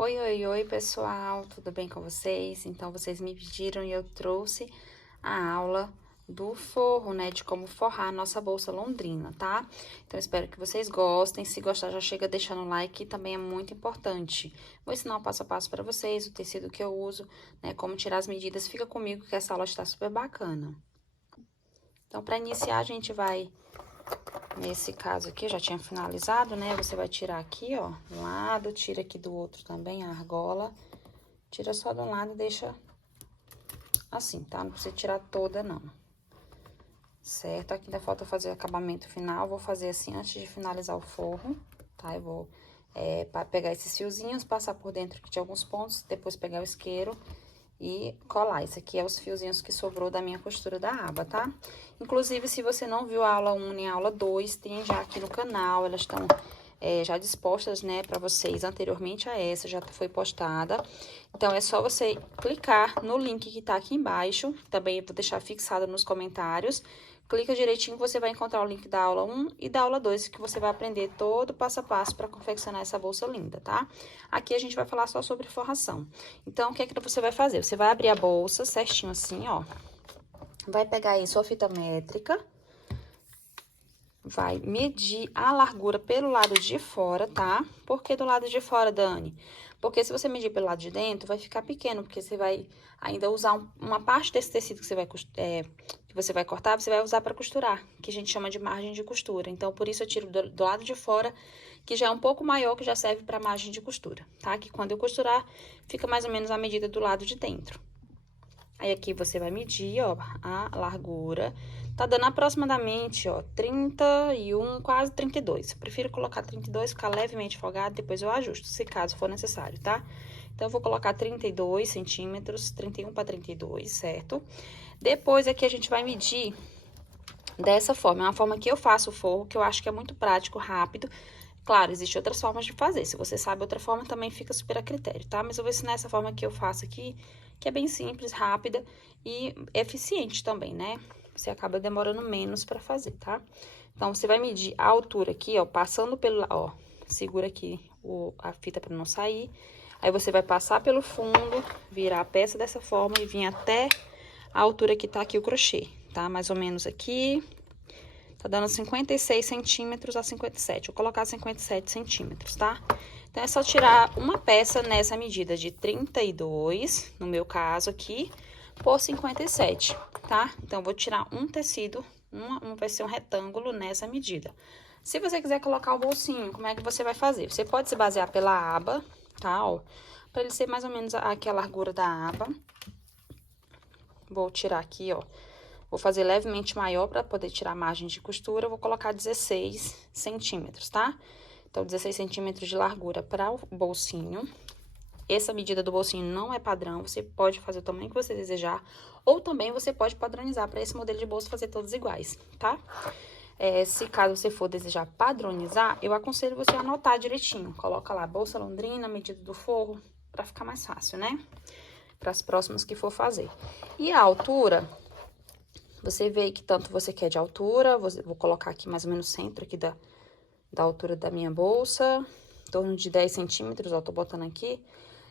Oi, oi, oi, pessoal, tudo bem com vocês? Então, vocês me pediram e eu trouxe a aula do forro, né, de como forrar a nossa bolsa londrina, tá? Então, espero que vocês gostem. Se gostar, já chega deixando o like, que também é muito importante. Vou ensinar o passo a passo para vocês, o tecido que eu uso, né, como tirar as medidas. Fica comigo que essa aula está super bacana. Então, para iniciar, a gente vai... Nesse caso aqui, eu já tinha finalizado, né? Você vai tirar aqui, ó, de um lado, tira aqui do outro também a argola. Tira só de um lado e deixa assim, tá? Não precisa tirar toda, não. Certo? Aqui ainda falta fazer o acabamento final. Vou fazer assim antes de finalizar o forro, tá? Eu vou pegar esses fiozinhos, passar por dentro aqui de alguns pontos, depois pegar o isqueiro e colar. Esse aqui é os fiozinhos que sobrou da minha costura da aba, tá? Inclusive, se você não viu a aula 1 nem a aula 2, tem já aqui no canal, elas estão já dispostas, né, para vocês anteriormente a essa, já foi postada. Então, é só você clicar no link que tá aqui embaixo, também vou deixar fixado nos comentários. Clica direitinho, você vai encontrar o link da aula 1 e da aula 2, que você vai aprender todo o passo a passo para confeccionar essa bolsa linda, tá? Aqui a gente vai falar só sobre forração. Então, o que é que você vai fazer? Você vai abrir a bolsa certinho assim, ó. Vai pegar aí sua fita métrica. Vai medir a largura pelo lado de fora, tá? Por que do lado de fora, Dani? Porque se você medir pelo lado de dentro, vai ficar pequeno, porque você vai ainda usar uma parte desse tecido que você vai cortar, você vai usar para costurar, que a gente chama de margem de costura. Então, por isso eu tiro do lado de fora, que já é um pouco maior, que já serve para margem de costura, tá? Que quando eu costurar, fica mais ou menos a medida do lado de dentro. Aí, aqui você vai medir, ó, a largura. Tá dando aproximadamente, ó, 31, quase 32. Eu prefiro colocar 32, ficar levemente folgado, depois eu ajusto, se caso for necessário, tá? Então, eu vou colocar 32 centímetros, 31 para 32, certo? Depois, aqui a gente vai medir dessa forma. É uma forma que eu faço o forro, que eu acho que é muito prático, rápido. Claro, existem outras formas de fazer. Se você sabe outra forma, também fica super a critério, tá? Mas eu vou ensinar essa forma que eu faço aqui, que é bem simples, rápida e eficiente também, né? Você acaba demorando menos pra fazer, tá? Então, você vai medir a altura aqui, ó, passando pelo... Ó, segura aqui a fita pra não sair. Aí, você vai passar pelo fundo, virar a peça dessa forma e vir até a altura que tá aqui o crochê, tá? Mais ou menos aqui... Tá dando 56 centímetros a 57. Vou colocar 57 centímetros, tá? Então, é só tirar uma peça nessa medida de 32, no meu caso aqui, por 57, tá? Então, vou tirar um tecido, vai ser um retângulo nessa medida. Se você quiser colocar o bolsinho, como é que você vai fazer? Você pode se basear pela aba, tá? Ó, pra ele ser mais ou menos aqui a largura da aba. Vou tirar aqui, ó. Vou fazer levemente maior para poder tirar a margem de costura. Eu vou colocar 16 centímetros, tá? Então, 16 centímetros de largura para o bolsinho. Essa medida do bolsinho não é padrão, você pode fazer o tamanho que você desejar. Ou também você pode padronizar para esse modelo de bolsa fazer todos iguais, tá? Se caso você for desejar padronizar, eu aconselho você a anotar direitinho. Coloca lá, bolsa londrina, medida do forro, para ficar mais fácil, né? Para as próximas que for fazer. E a altura... Você vê que tanto você quer de altura, vou colocar aqui mais ou menos o centro aqui da altura da minha bolsa, em torno de 10 centímetros, ó, tô botando aqui.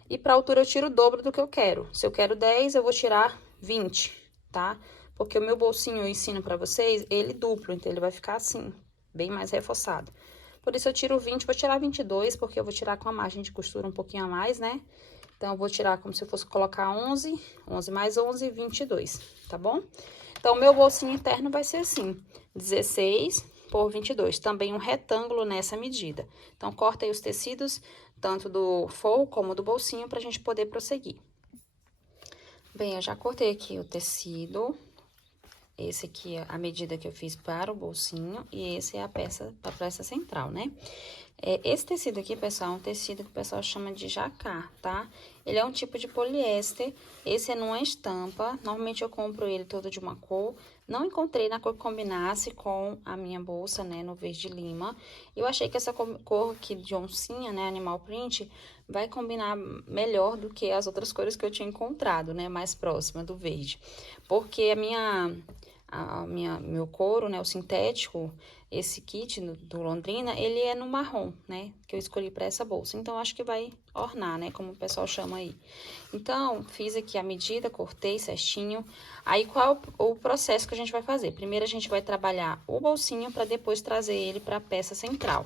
E pra altura eu tiro o dobro do que eu quero. Se eu quero 10, eu vou tirar 20, tá? Porque o meu bolsinho eu ensino pra vocês, ele duplo, então ele vai ficar assim, bem mais reforçado. Por isso eu tiro 20, vou tirar 22, porque eu vou tirar com a margem de costura um pouquinho a mais, né? Então, eu vou tirar como se eu fosse colocar 11, 11 mais 11, 22, tá bom? Então, o meu bolsinho interno vai ser assim, 16 por 22, também um retângulo nessa medida. Então, corta aí os tecidos, tanto do forro como do bolsinho, pra gente poder prosseguir. Bem, eu já cortei aqui o tecido. Esse aqui é a medida que eu fiz para o bolsinho e esse é a peça, a peça central, né? Esse tecido aqui, pessoal, é um tecido que o pessoal chama de jacquard, tá? Ele é um tipo de poliéster, esse é numa estampa, normalmente eu compro ele todo de uma cor. Não encontrei na cor que combinasse com a minha bolsa, né, no verde lima. Eu achei que essa cor aqui de oncinha, né, animal print, vai combinar melhor do que as outras cores que eu tinha encontrado, né, mais próxima do verde. Porque meu couro, né, o sintético, esse kit do Londrina, ele é no marrom, né, que eu escolhi para essa bolsa. Então, acho que vai ornar, né, como o pessoal chama aí. Então, fiz aqui a medida, cortei certinho. Aí, qual é o processo que a gente vai fazer? Primeiro, a gente vai trabalhar o bolsinho para depois trazer ele para a peça central.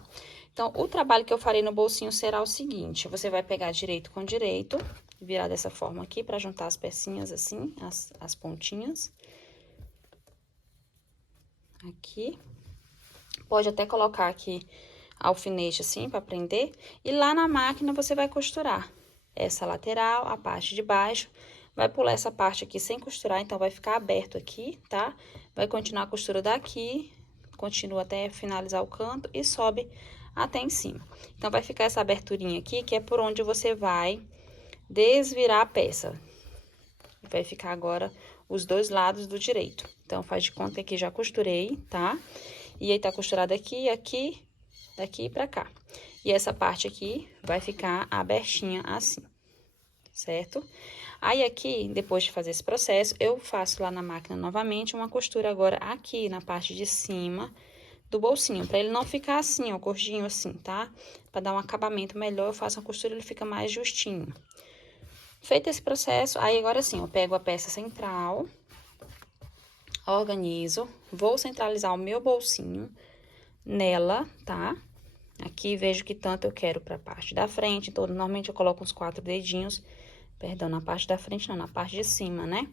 Então, o trabalho que eu farei no bolsinho será o seguinte: você vai pegar direito com direito, virar dessa forma aqui para juntar as pecinhas assim, as pontinhas. Aqui. Pode até colocar aqui alfinete assim para prender. E lá na máquina você vai costurar essa lateral, a parte de baixo. Vai pular essa parte aqui sem costurar, então vai ficar aberto aqui, tá? Vai continuar a costura daqui, continua até finalizar o canto e sobe até em cima. Então, vai ficar essa aberturinha aqui, que é por onde você vai desvirar a peça. Vai ficar agora os dois lados do direito. Então, faz de conta que aqui já costurei, tá? E aí, tá costurado aqui, aqui, daqui pra cá. E essa parte aqui vai ficar abertinha assim, certo? Aí, aqui, depois de fazer esse processo, eu faço lá na máquina novamente uma costura agora aqui na parte de cima do bolsinho, pra ele não ficar assim, ó, gordinho assim, tá? Pra dar um acabamento melhor, eu faço a costura, ele fica mais justinho. Feito esse processo, aí agora sim, eu pego a peça central, organizo, vou centralizar o meu bolsinho nela, tá? Aqui vejo que tanto eu quero pra parte da frente, então normalmente eu coloco uns 4 dedinhos, perdão, na parte da frente não, na parte de cima, né?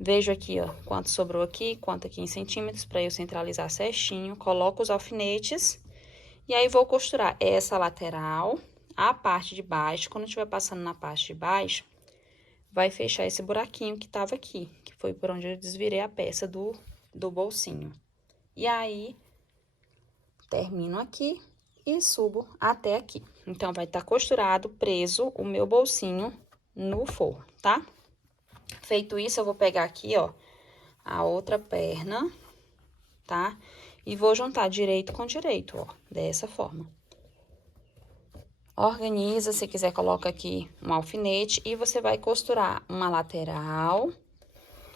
Vejo aqui, ó, quanto sobrou aqui, quanto aqui em centímetros, pra eu centralizar certinho, coloco os alfinetes e aí vou costurar essa lateral, a parte de baixo, quando estiver passando na parte de baixo, vai fechar esse buraquinho que tava aqui, que foi por onde eu desvirei a peça do bolsinho. E aí, termino aqui e subo até aqui. Então, vai estar costurado, preso o meu bolsinho no forro, tá? Feito isso, eu vou pegar aqui, ó, a outra perna, tá? E vou juntar direito com direito, ó, dessa forma. Organiza, se quiser, coloca aqui um alfinete e você vai costurar uma lateral,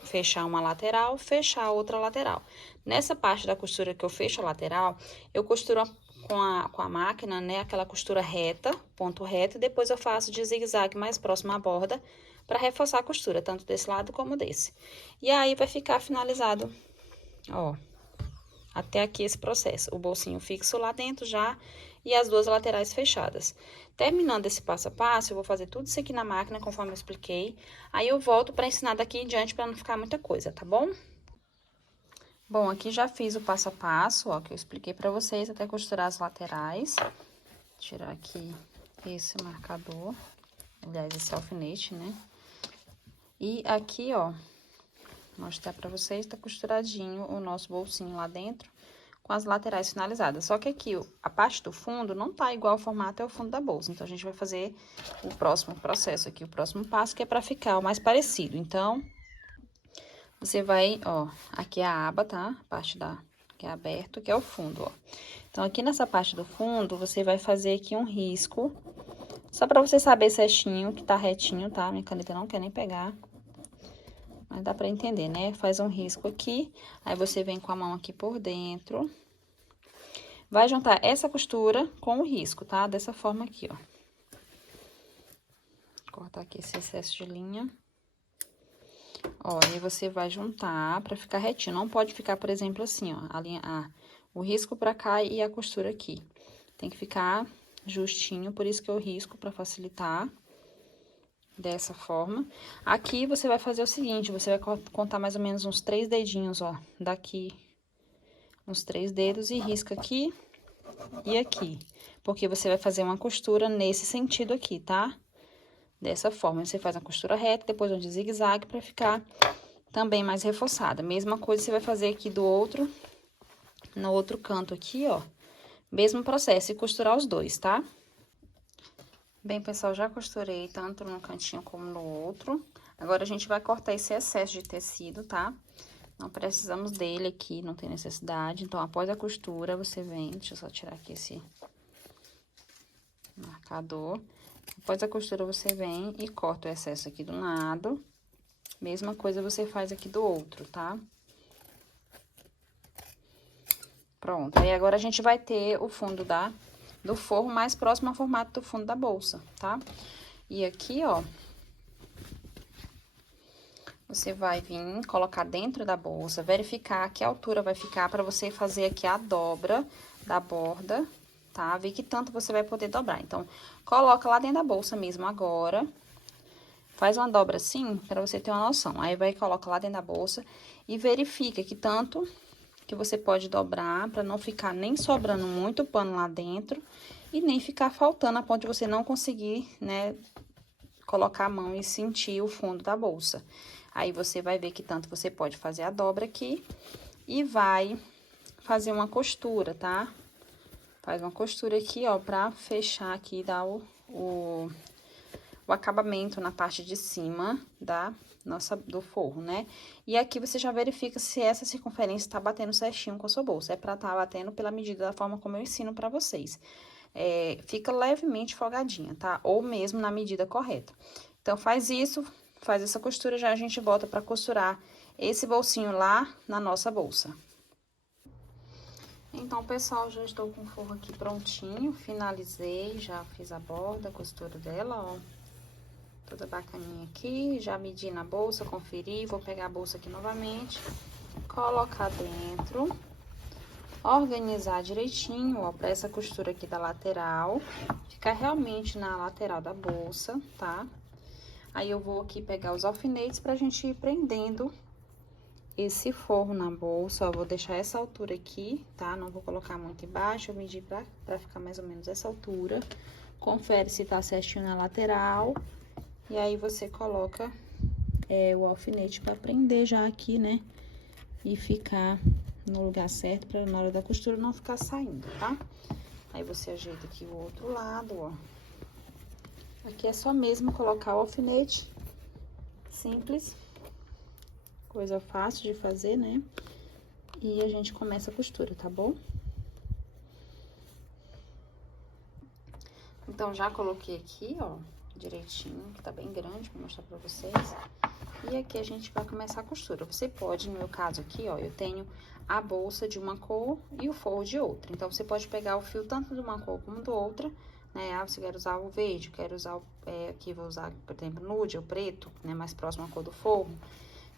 fechar uma lateral, fechar a outra lateral. Nessa parte da costura que eu fecho a lateral, eu costuro com a máquina, né, aquela costura reta, ponto reto, e depois eu faço de zigue-zague mais próximo à borda, para reforçar a costura, tanto desse lado como desse. E aí, vai ficar finalizado, ó, até aqui esse processo. O bolsinho fixo lá dentro já e as duas laterais fechadas. Terminando esse passo a passo, eu vou fazer tudo isso aqui na máquina, conforme eu expliquei. Aí, eu volto para ensinar daqui em diante, para não ficar muita coisa, tá bom? Bom, aqui já fiz o passo a passo, ó, que eu expliquei pra vocês, até costurar as laterais. Tirar aqui esse marcador, aliás, esse alfinete, né? E aqui, ó, mostrar pra vocês, tá costuradinho o nosso bolsinho lá dentro, com as laterais finalizadas. Só que aqui, a parte do fundo não tá igual o formato ao fundo da bolsa. Então, a gente vai fazer o próximo processo aqui, o próximo passo, que é pra ficar o mais parecido. Então, você vai, ó, aqui é a aba, tá? A parte que é aberto, que é o fundo, ó. Então, aqui nessa parte do fundo, você vai fazer aqui um risco, só pra você saber certinho que tá retinho, tá? Minha caneta não quer nem pegar. Mas dá pra entender, né? Faz um risco aqui, aí você vem com a mão aqui por dentro. Vai juntar essa costura com o risco, tá? Dessa forma aqui, ó. Cortar aqui esse excesso de linha. Ó, aí você vai juntar pra ficar retinho. Não pode ficar, por exemplo, assim, ó, a linha, o risco pra cá e a costura aqui. Tem que ficar justinho, por isso que eu risco pra facilitar. Dessa forma. Aqui, você vai fazer o seguinte, você vai contar mais ou menos uns 3 dedinhos, ó, daqui, uns 3 dedos e risca aqui e aqui. Porque você vai fazer uma costura nesse sentido aqui, tá? Dessa forma, você faz a costura reta, depois um de zigue-zague pra ficar também mais reforçada. Mesma coisa você vai fazer aqui do outro, no outro canto aqui, ó. Mesmo processo, e costurar os dois, tá? Bem, pessoal, já costurei tanto num cantinho como no outro. Agora, a gente vai cortar esse excesso de tecido, tá? Não precisamos dele aqui, não tem necessidade. Então, após a costura, você vem... Deixa eu só tirar aqui esse marcador. Após a costura, você vem e corta o excesso aqui do lado. Mesma coisa você faz aqui do outro, tá? Pronto, aí agora a gente vai ter o fundo do forro mais próximo ao formato do fundo da bolsa, tá? E aqui, ó, você vai vir colocar dentro da bolsa, verificar que altura vai ficar para você fazer aqui a dobra da borda, tá? Ver que tanto você vai poder dobrar. Então, coloca lá dentro da bolsa mesmo agora. Faz uma dobra assim, para você ter uma noção. Aí, coloca lá dentro da bolsa e verifica que tanto que você pode dobrar, para não ficar nem sobrando muito pano lá dentro e nem ficar faltando a ponto de você não conseguir, né, colocar a mão e sentir o fundo da bolsa. Aí, você vai ver que tanto você pode fazer a dobra aqui e vai fazer uma costura, tá? Faz uma costura aqui, ó, pra fechar aqui, dar o acabamento na parte de cima do forro, né? E aqui você já verifica se essa circunferência tá batendo certinho com a sua bolsa. É pra tá batendo pela medida da forma como eu ensino pra vocês. Fica levemente folgadinha, tá? Ou mesmo na medida correta. Então, faz isso, faz essa costura, já a gente volta pra costurar esse bolsinho lá na nossa bolsa. Então, pessoal, já estou com o forro aqui prontinho, finalizei, já fiz a borda, a costura dela, ó. Toda bacaninha aqui, já medi na bolsa, conferi, vou pegar a bolsa aqui novamente, colocar dentro, organizar direitinho, ó, pra essa costura aqui da lateral, ficar realmente na lateral da bolsa, tá? Aí, eu vou aqui pegar os alfinetes pra gente ir prendendo esse forro na bolsa, ó, vou deixar essa altura aqui, tá? Não vou colocar muito embaixo, eu medi pra ficar mais ou menos essa altura. Confere se tá certinho na lateral. E aí, você coloca o alfinete pra prender já aqui, né? E ficar no lugar certo pra na hora da costura não ficar saindo, tá? Aí, você ajeita aqui o outro lado, ó. Aqui é só mesmo colocar o alfinete, simples. Coisa fácil de fazer, né? E a gente começa a costura, tá bom? Então, já coloquei aqui, ó, direitinho, que tá bem grande, pra mostrar pra vocês. E aqui a gente vai começar a costura. Você pode, no meu caso aqui, ó, eu tenho a bolsa de uma cor e o forro de outra. Então, você pode pegar o fio tanto de uma cor como do outra, né? Ah, você quer usar o verde, quer usar, aqui vou usar, por exemplo, nude ou preto, né? Mais próximo à cor do forro.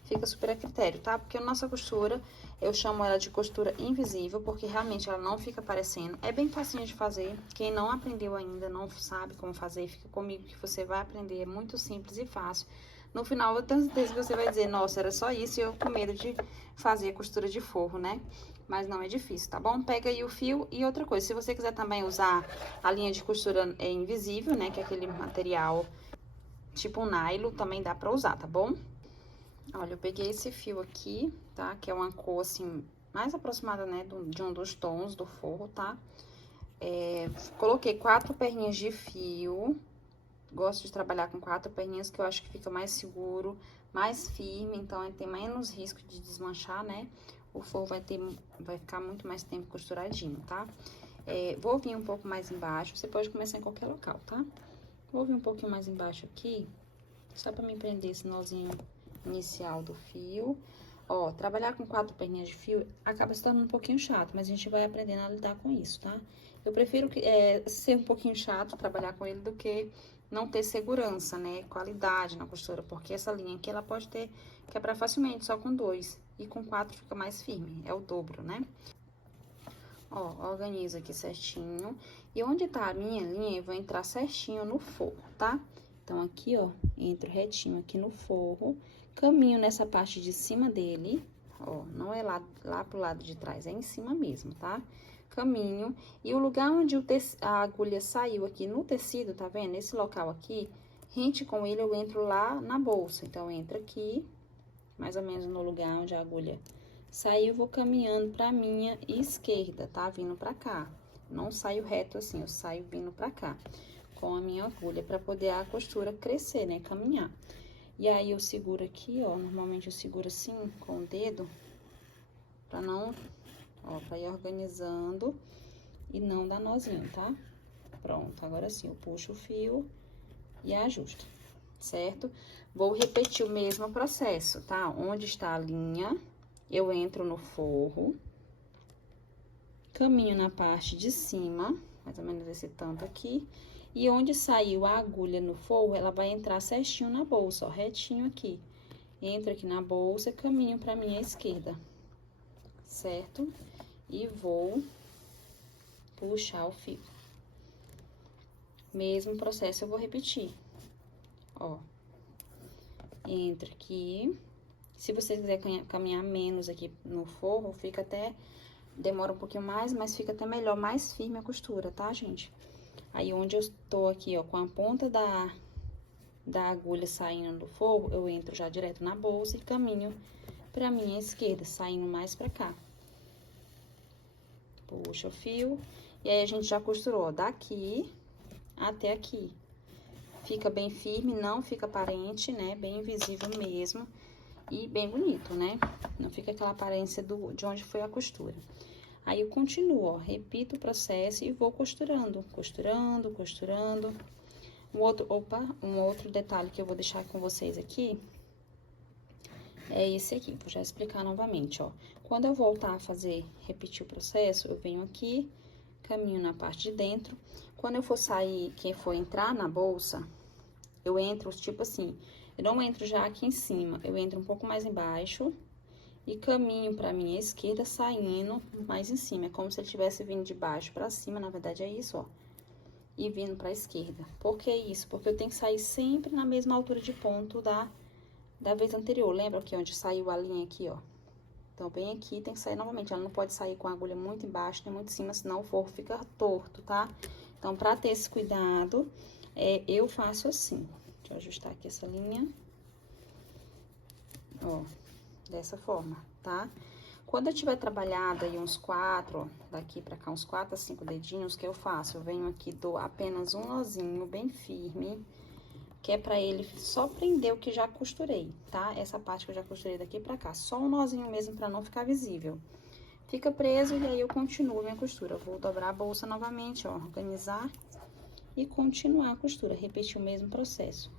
Fica super a critério, tá? Porque a nossa costura, eu chamo ela de costura invisível, porque realmente ela não fica aparecendo. É bem facinho de fazer. Quem não aprendeu ainda, não sabe como fazer, fica comigo que você vai aprender. É muito simples e fácil. No final, eu tenho certeza que você vai dizer, nossa, era só isso e eu com medo de fazer a costura de forro, né? Mas não é difícil, tá bom? Pega aí o fio e outra coisa, se você quiser também usar a linha de costura invisível, né? Que é aquele material tipo um nylon, também dá pra usar, tá bom? Olha, eu peguei esse fio aqui, tá? Que é uma cor, assim, mais aproximada, né, de um dos tons do forro, tá? Coloquei 4 perninhas de fio. Gosto de trabalhar com 4 perninhas, que eu acho que fica mais seguro, mais firme, então tem menos risco de desmanchar, né? O forro vai ficar muito mais tempo costuradinho, tá? Vou vir um pouco mais embaixo, você pode começar em qualquer local, tá? Vou vir um pouquinho mais embaixo aqui, só pra me prender esse nozinho inicial do fio. Ó, trabalhar com 4 perninhas de fio acaba se tornando um pouquinho chato, mas a gente vai aprendendo a lidar com isso, tá? Eu prefiro ser um pouquinho chato trabalhar com ele do que não ter segurança, né? Qualidade na costura, porque essa linha aqui, ela pode quebrar facilmente só com 2. E com 4 fica mais firme, é o dobro, né? Ó, organiza aqui certinho. E onde tá a minha linha, eu vou entrar certinho no forro, tá? Então, aqui, ó, entro retinho aqui no forro, caminho nessa parte de cima dele, ó, não é lá pro lado de trás, é em cima mesmo, tá? Caminho, e o lugar onde a agulha saiu aqui no tecido, tá vendo? Esse local aqui, rente com ele, eu entro lá na bolsa. Então, entra aqui, mais ou menos no lugar onde a agulha saiu, vou caminhando pra minha esquerda, tá? Vindo pra cá. Não saio reto assim, eu saio vindo pra cá, com a minha agulha, pra poder a costura crescer, né? Caminhar. E aí, eu seguro aqui, ó, normalmente eu seguro assim, com o dedo, pra não, ó, pra ir organizando e não dar nozinho, tá? Pronto, agora sim, eu puxo o fio e ajusto, certo? Vou repetir o mesmo processo, tá? Onde está a linha, eu entro no forro, caminho na parte de cima, mais ou menos esse tanto aqui, e onde saiu a agulha no forro, ela vai entrar certinho na bolsa, ó, retinho aqui. Entro aqui na bolsa, caminho pra minha esquerda, certo? E vou puxar o fio. Mesmo processo eu vou repetir, ó. Entro aqui. Se você quiser caminhar menos aqui no forro, fica até... demora um pouquinho mais, mas fica até melhor, mais firme a costura, tá, gente? Aí, onde eu tô aqui, ó, com a ponta da agulha saindo do forro, eu entro já direto na bolsa e caminho pra minha esquerda, saindo mais pra cá. Puxa o fio, e aí a gente já costurou, ó, daqui até aqui. Fica bem firme, não fica aparente, né? Bem visível mesmo e bem bonito, né? Não fica aquela aparência de onde foi a costura. Aí, eu continuo, ó, repito o processo e vou costurando, costurando, costurando. Um outro detalhe que eu vou deixar com vocês aqui é esse aqui, vou já explicar novamente, ó. Quando eu voltar a repetir o processo, eu venho aqui, caminho na parte de dentro. Quando eu for sair, quem for entrar na bolsa, eu entro, tipo assim, eu não entro já aqui em cima, eu entro um pouco mais embaixo e caminho pra minha esquerda, saindo mais em cima. É como se ele tivesse vindo de baixo pra cima, na verdade é isso, ó. E vindo pra esquerda. Por que isso? Porque eu tenho que sair sempre na mesma altura de ponto da vez anterior. Lembra que onde saiu a linha aqui, ó? Então, bem aqui tem que sair novamente. Ela não pode sair com a agulha muito embaixo nem muito em cima, senão o forro fica torto, tá? Então, pra ter esse cuidado, eu faço assim. Deixa eu ajustar aqui essa linha. Ó, dessa forma, tá? Quando eu tiver trabalhado aí uns 4, ó, daqui pra cá, uns 4 a 5 dedinhos, o que eu faço? Eu venho aqui, dou apenas um nozinho bem firme, que é pra ele só prender o que já costurei, tá? Essa parte que eu já costurei daqui pra cá, só um nozinho mesmo pra não ficar visível. Fica preso e aí eu continuo minha costura. Eu vou dobrar a bolsa novamente, ó, organizar e continuar a costura, repetir o mesmo processo.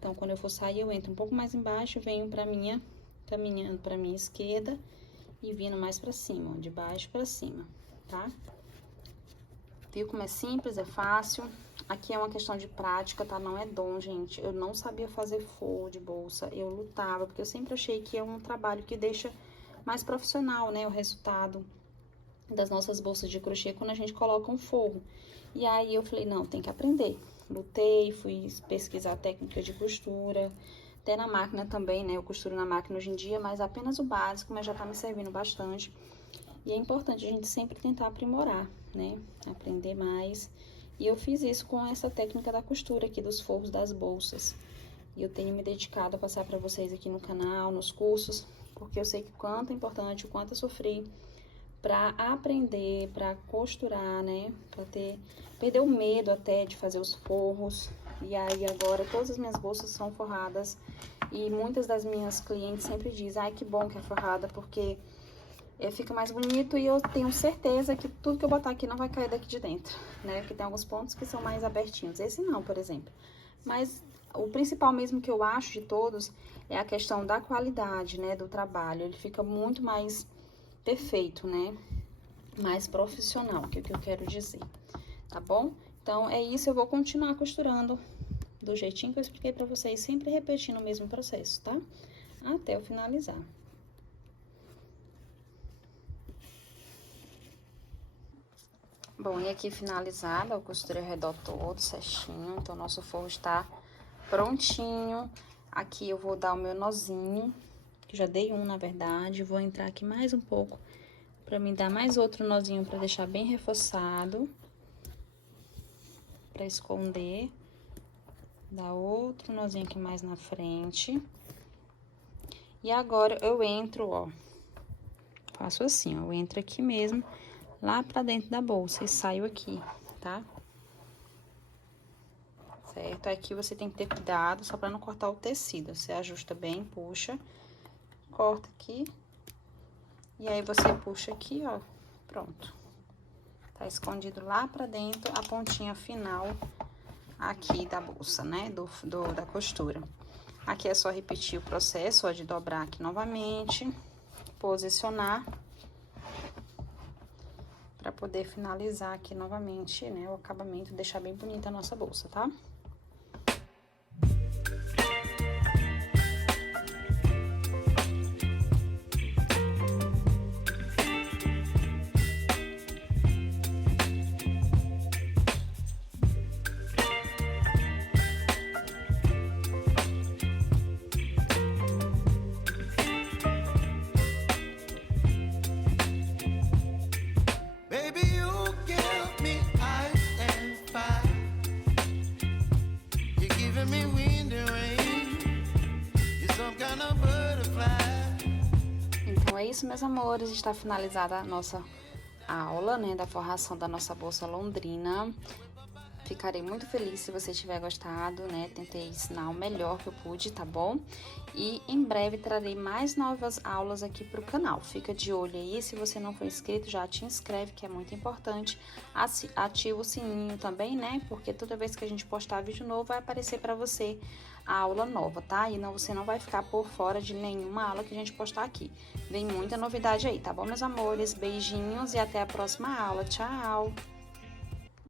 Então, quando eu for sair, eu entro um pouco mais embaixo, venho caminhando pra minha esquerda e vindo mais pra cima, ó, de baixo pra cima, tá? Viu como é simples, é fácil? Aqui é uma questão de prática, tá? Não é dom, gente. Eu não sabia fazer forro de bolsa, eu lutava, porque eu sempre achei que é um trabalho que deixa mais profissional, né? O resultado das nossas bolsas de crochê quando a gente coloca um forro. E aí eu falei, não, tem que aprender. Lutei, fui pesquisar técnica de costura, até na máquina também, né? Eu costuro na máquina hoje em dia, mas apenas o básico, mas já tá me servindo bastante. E é importante a gente sempre tentar aprimorar, né? Aprender mais. E eu fiz isso com essa técnica da costura aqui, dos forros das bolsas. E eu tenho me dedicado a passar pra vocês aqui no canal, nos cursos, porque eu sei que o quanto é importante, o quanto eu sofri pra aprender, pra costurar, né? Pra perder o medo até de fazer os forros. E aí agora todas as minhas bolsas são forradas. E muitas das minhas clientes sempre dizem, ai, que bom que é forrada, porque fica mais bonito e eu tenho certeza que tudo que eu botar aqui não vai cair daqui de dentro, né? Porque tem alguns pontos que são mais abertinhos. Esse não, por exemplo. Mas o principal mesmo que eu acho de todos é a questão da qualidade, né? Do trabalho. Ele fica muito mais perfeito, né? Mais profissional, que é o que eu quero dizer, tá bom? Então, é isso, eu vou continuar costurando do jeitinho que eu expliquei pra vocês, sempre repetindo o mesmo processo, tá? Até eu finalizar. Bom, e aqui finalizada, eu costurei o redor todo certinho, então nosso forro está prontinho. Aqui eu vou dar o meu nozinho, que já dei um, na verdade, vou entrar aqui mais um pouco pra me dar mais outro nozinho pra deixar bem reforçado, pra esconder. Dar outro nozinho aqui mais na frente. E agora eu entro, ó, faço assim, ó, eu entro aqui mesmo, lá pra dentro da bolsa e saio aqui, tá? Certo? Aqui você tem que ter cuidado, só pra não cortar o tecido. Você ajusta bem, puxa, corta aqui. E aí, você puxa aqui, ó, pronto. Tá escondido lá pra dentro a pontinha final aqui da bolsa, né, da costura. Aqui é só repetir o processo, ó, de dobrar aqui novamente, posicionar Pra poder finalizar aqui novamente, né, o acabamento, deixar bem bonita a nossa bolsa, tá? Então, é isso, meus amores, está finalizada a nossa aula, né, da forração da nossa bolsa londrina. Ficarei muito feliz se você tiver gostado, né, tentei ensinar o melhor que eu pude, tá bom? E em breve trarei mais novas aulas aqui pro canal, fica de olho aí, se você não for inscrito, já te inscreve, que é muito importante. Ativa o sininho também, né, porque toda vez que a gente postar vídeo novo, vai aparecer pra você a aula nova, tá? E você não vai ficar por fora de nenhuma aula que a gente postar aqui. Vem muita novidade aí, tá bom, meus amores? Beijinhos e até a próxima aula. Tchau!